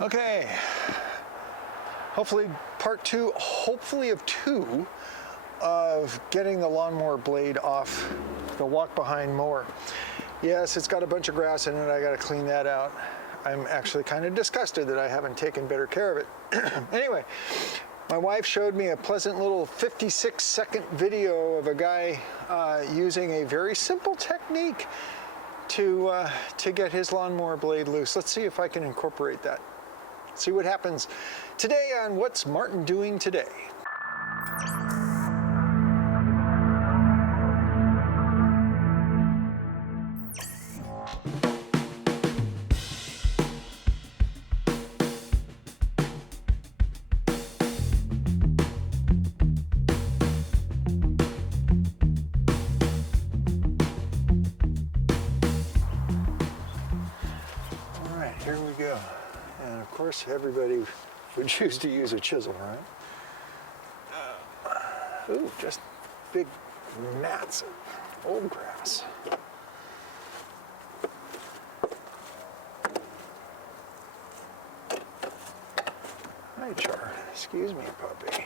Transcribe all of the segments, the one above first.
Okay, hopefully part two, hopefully of two, of getting the lawnmower blade off the walk-behind mower. Yes, it's got a bunch of grass in it. I got to clean that out. I'm actually kind of disgusted that I haven't taken better care of it. Anyway, my wife showed me a pleasant little 56-second video of a guy using a very simple technique to get his lawnmower blade loose. Let's see if I can incorporate that. See what happens today on What's Martin Doing Today. All right, here we go. And of course, everybody would choose to use a chisel, right? Ooh, just big mats of old grass. Hi, Char. Excuse me, puppy.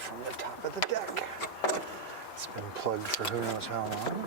From the top of the deck. It's been plugged for who knows how long.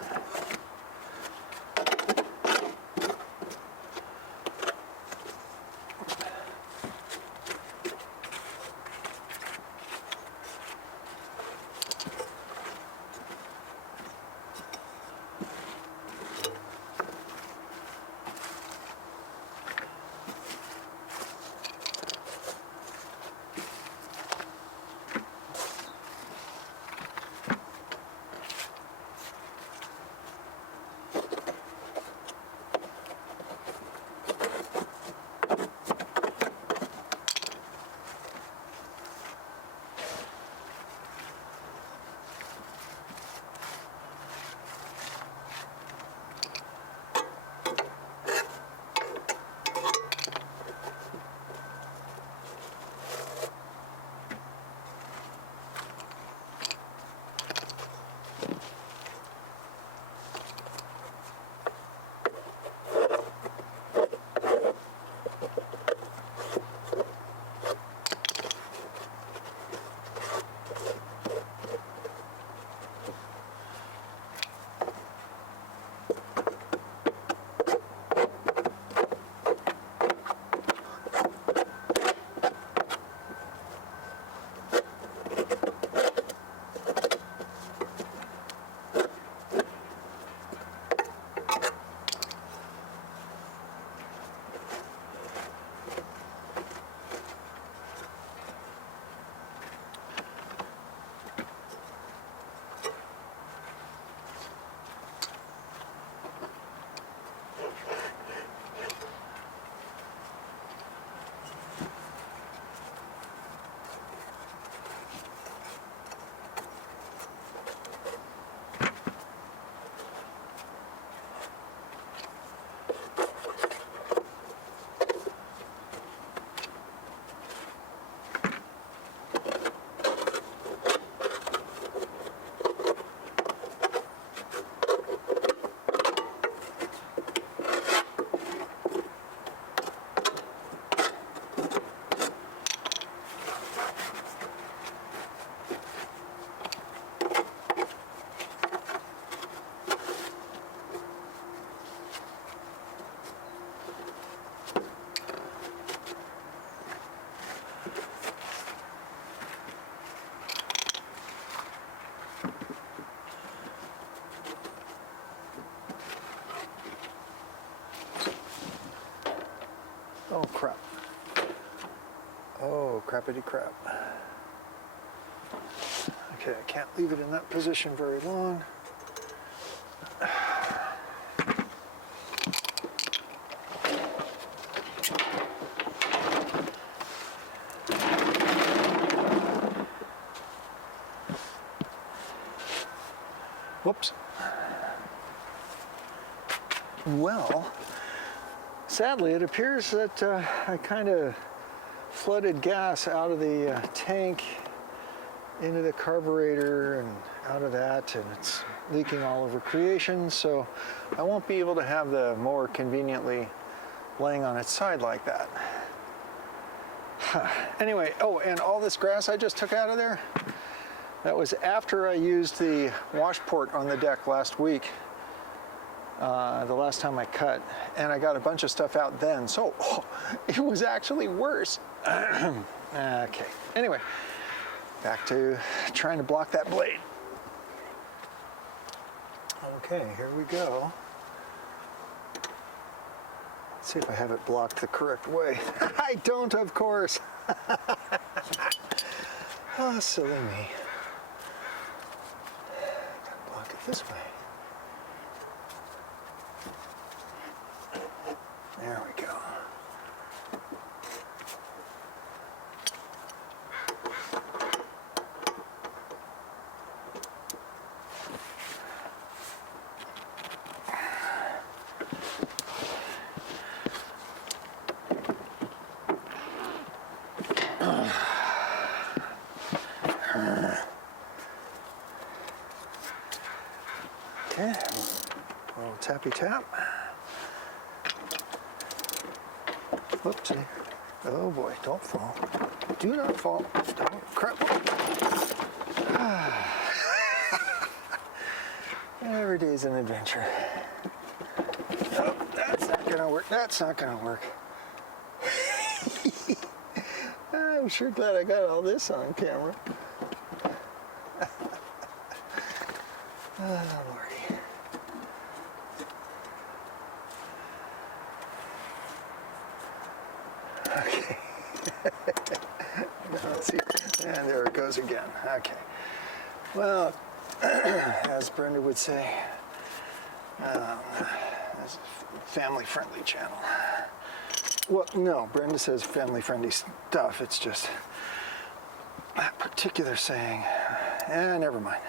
Oh, crappity crap. Okay, I can't leave it in that position very long. Whoops. Well, sadly, it appears that I kind of flooded gas out of the tank into the carburetor and out of that, and it's leaking all over creation, so I won't be able to have the mower conveniently laying on its side like that. Anyway, oh, and all this grass I just took out of there, that was after I used the washport on the deck last week, the last time I cut, and I got a bunch of stuff out then, so it was actually worse. Okay, anyway, back to trying to block that blade. Okay, here we go. Let's see if I have it blocked the correct way. I don't, of course. Oh, silly me. Gotta block it this way. There we go. Okay, a little tappy tap. Whoopsie. Oh boy, don't fall. Do not fall. Don't crap. Every day's an adventure. Oh, that's not gonna work. That's not gonna work. I'm sure glad I got all this on camera. Oh, Lordy. Okay. Now let's see. And there it goes again. Okay. Well, as Brenda would say, it's a family-friendly channel. Well, no, Brenda says family-friendly stuff. It's just that particular saying. Never mind.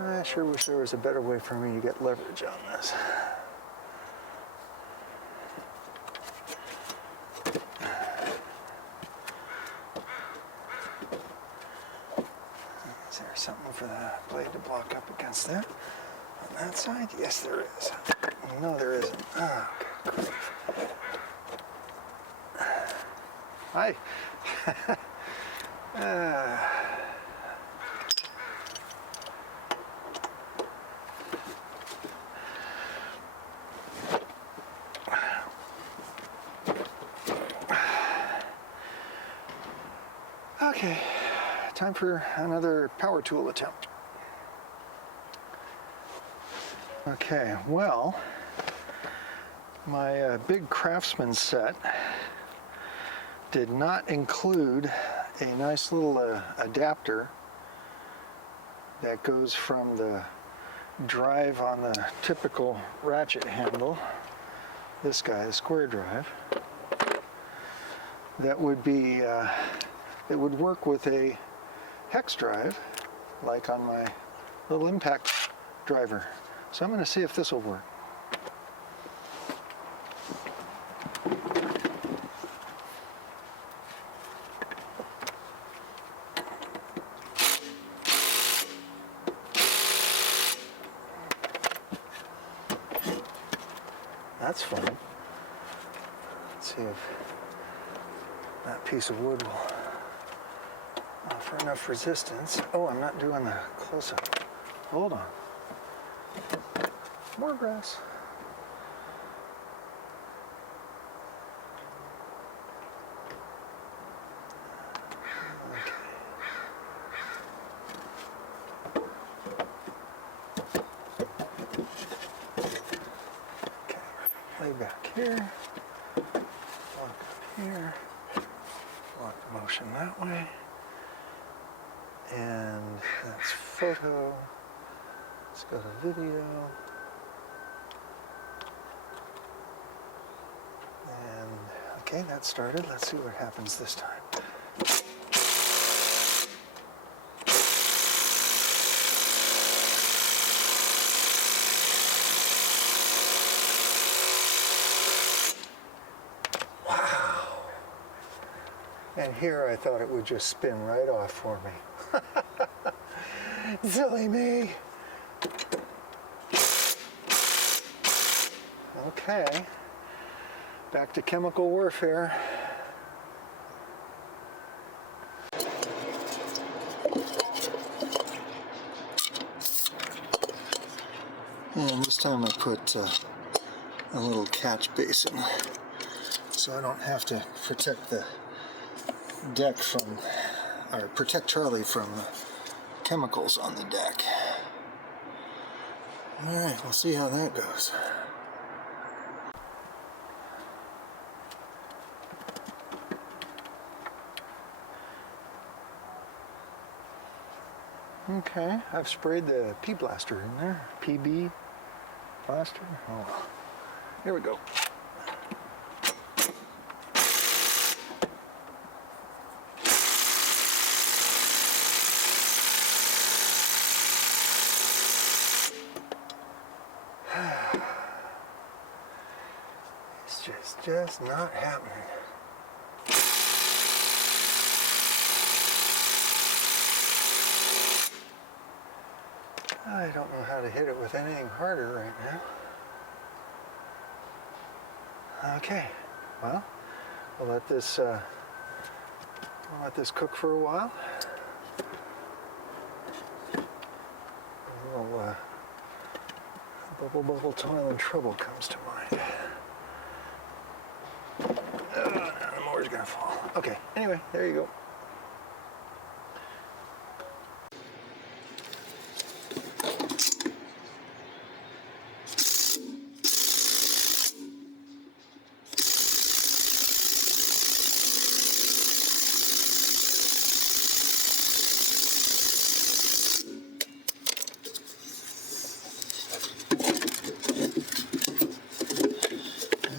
I sure wish there was a better way for me to get leverage on this. Is there something for the blade to block up against there? On that side? Yes, there is. No, there isn't. Oh, good grief. Hi. Okay, time for another power tool attempt. Okay, well, my big Craftsman set did not include a nice little adapter that goes from the drive on the typical ratchet handle, this guy, the square drive, that would be it would work with a hex drive, like on my little impact driver. So I'm going to see if this will work. That's fun. Let's see if that piece of wood will Offer enough resistance. Oh, I'm not doing the close-up. Hold on. More grass. Lay back here, walk up here, walk the motion that way, and that's photo. Let's go to video, and okay, that started. Let's see what happens this time. And here I thought it would just spin right off for me. Silly me. Okay, back to chemical warfare. And this time I put a little catch basin so I don't have to protect the deck from, or protect Charlie from chemicals on the deck. Alright, we'll see how that goes. Okay, I've sprayed the pea blaster in there. PB blaster. Oh, here we go. It's just not happening. I don't know how to hit it with anything harder right now. Okay, well, we'll let this cook for a while. A little bubble toil and trouble comes to mind. The mower's gonna fall. Okay, anyway, there you go.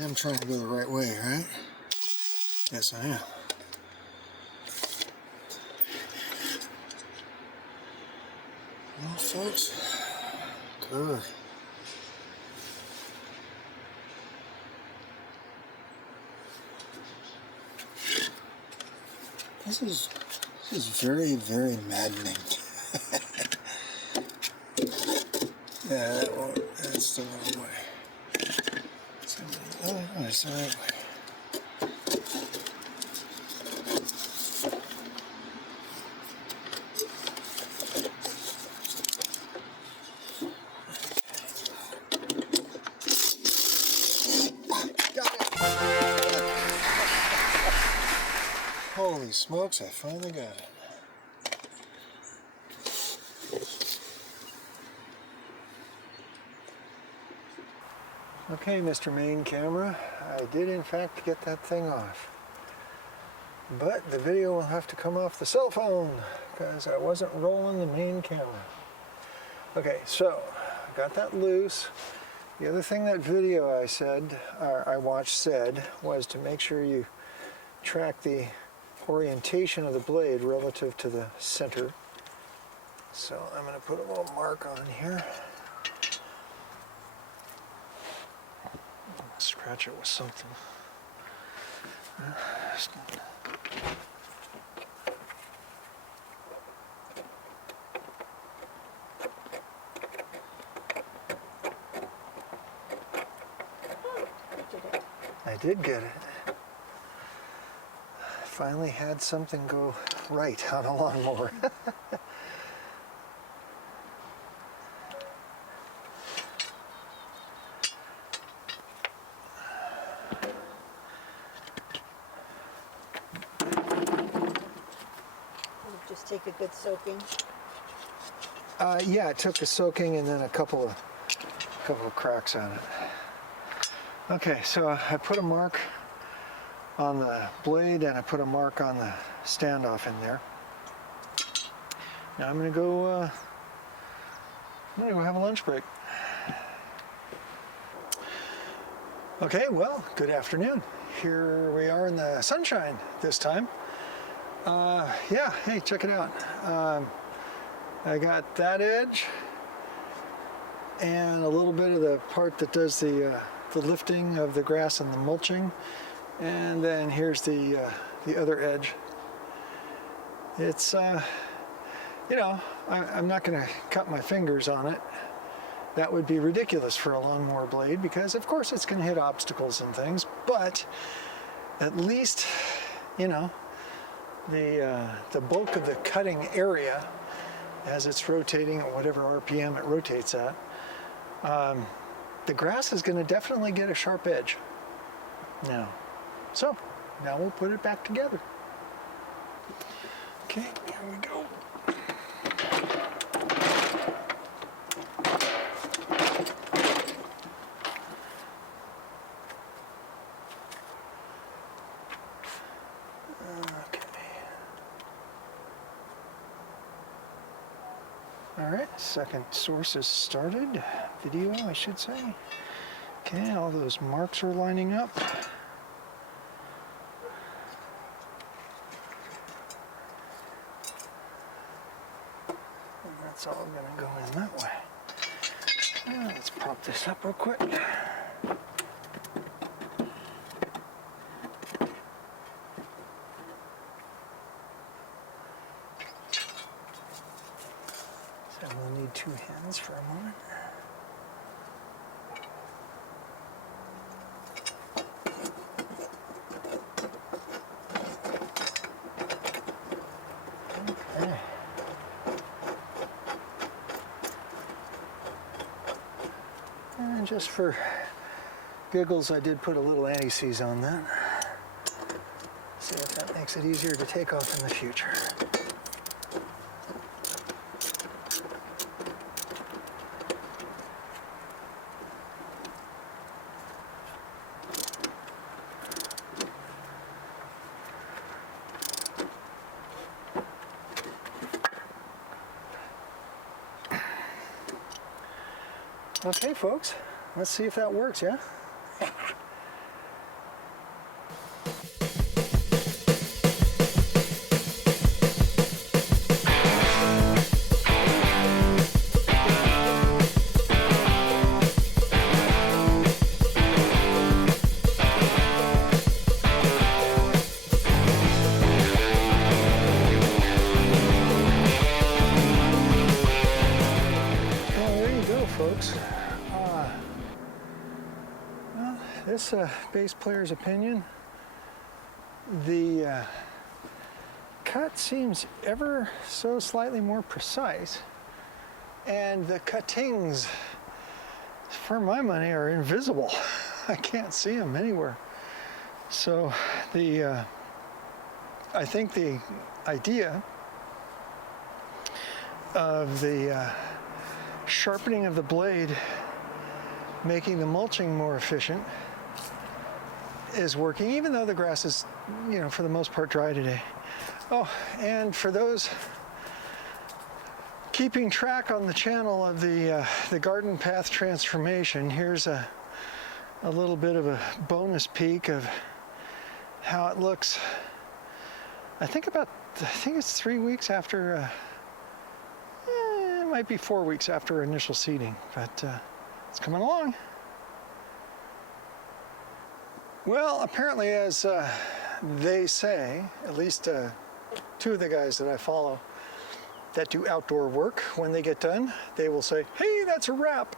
I'm trying to go the right way, right? Yes, I am. Well, folks, good. This is very, very maddening. Yeah, that's the wrong way. Oh, that's the right way. Holy smokes, I finally got it. Okay, Mr. Main Camera, I did in fact get that thing off. But the video will have to come off the cell phone because I wasn't rolling the main camera. Okay, so I got that loose. The other thing that video I watched said was to make sure you track the orientation of the blade relative to the center. So I'm going to put a little mark on here. Scratch it with something. I did get it. Finally had something go right on a lawnmower. Just take a good soaking. Yeah, it took a soaking and then a couple of cracks on it. Okay, so I put a mark on the blade and I put a mark on the standoff in there. Now I'm gonna go have a lunch break. Okay, well, good afternoon. Here we are in the sunshine this time. Yeah, hey, check it out. I got that edge and a little bit of the part that does the lifting of the grass and the mulching, and then here's the other edge. It's you know, I'm not going to cut my fingers on it. That would be ridiculous for a lawnmower blade because of course it's going to hit obstacles and things, but at least, you know, the bulk of the cutting area as it's rotating at whatever RPM it rotates at, the grass is going to definitely get a sharp edge now. So now we'll put it back together. Okay, here we go. All right, second source is started. Video, I should say. Okay, all those marks are lining up. And that's all gonna go in that way. Now, let's prop this up real quick. So we'll need two hands for a moment. Okay. And just for giggles, I did put a little anti-seize on that. See if that makes it easier to take off in the future. Okay, folks, let's see if that works, yeah? Folks, well, this bass player's opinion, the cut seems ever so slightly more precise, and the cuttings, for my money, are invisible. I can't see them anywhere. So I think the idea of the sharpening of the blade, making the mulching more efficient, is working, even though the grass is, you know, for the most part dry today. Oh, and for those keeping track on the channel of the garden path transformation, here's a little bit of a bonus peek of how it looks. I think it's 3 weeks after might be 4 weeks after initial seeding, but it's coming along. Well, apparently, as they say, at least two of the guys that I follow that do outdoor work, when they get done, they will say, "Hey, that's a wrap."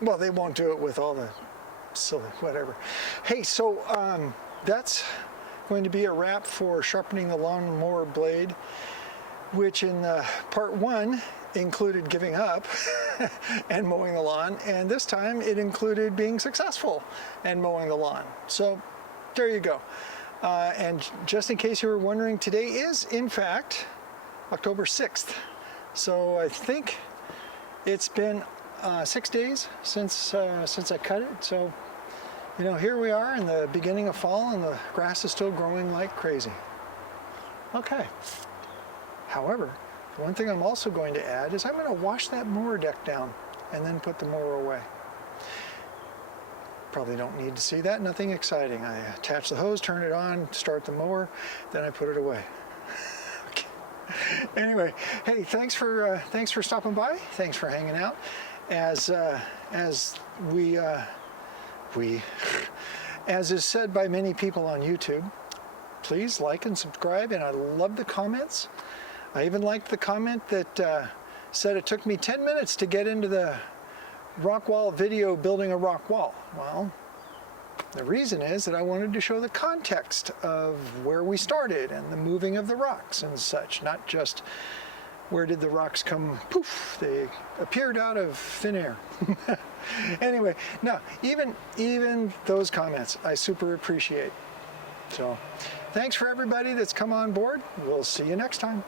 Well, they won't do it with all the silly whatever. Hey, so that's going to be a wrap for sharpening the lawnmower blade, which in part 1 included giving up and mowing the lawn, and this time it included being successful and mowing the lawn. So there you go. And just in case you were wondering, today is in fact October 6th. So I think it's been 6 days since I cut it. So, you know, here we are in the beginning of fall and the grass is still growing like crazy. Okay. However, one thing I'm also going to add is I'm going to wash that mower deck down and then put the mower away. Probably don't need to see that, nothing exciting. I attach the hose, turn it on, start the mower, then I put it away. Okay. Anyway, hey, thanks for stopping by. Thanks for hanging out. As is said by many people on YouTube, please like and subscribe, and I love the comments. I even liked the comment that said it took me 10 minutes to get into the rock wall video building a rock wall. Well, the reason is that I wanted to show the context of where we started and the moving of the rocks and such, not just where did the rocks come, poof, they appeared out of thin air. Anyway, no, even those comments I super appreciate. So thanks for everybody that's come on board. We'll see you next time.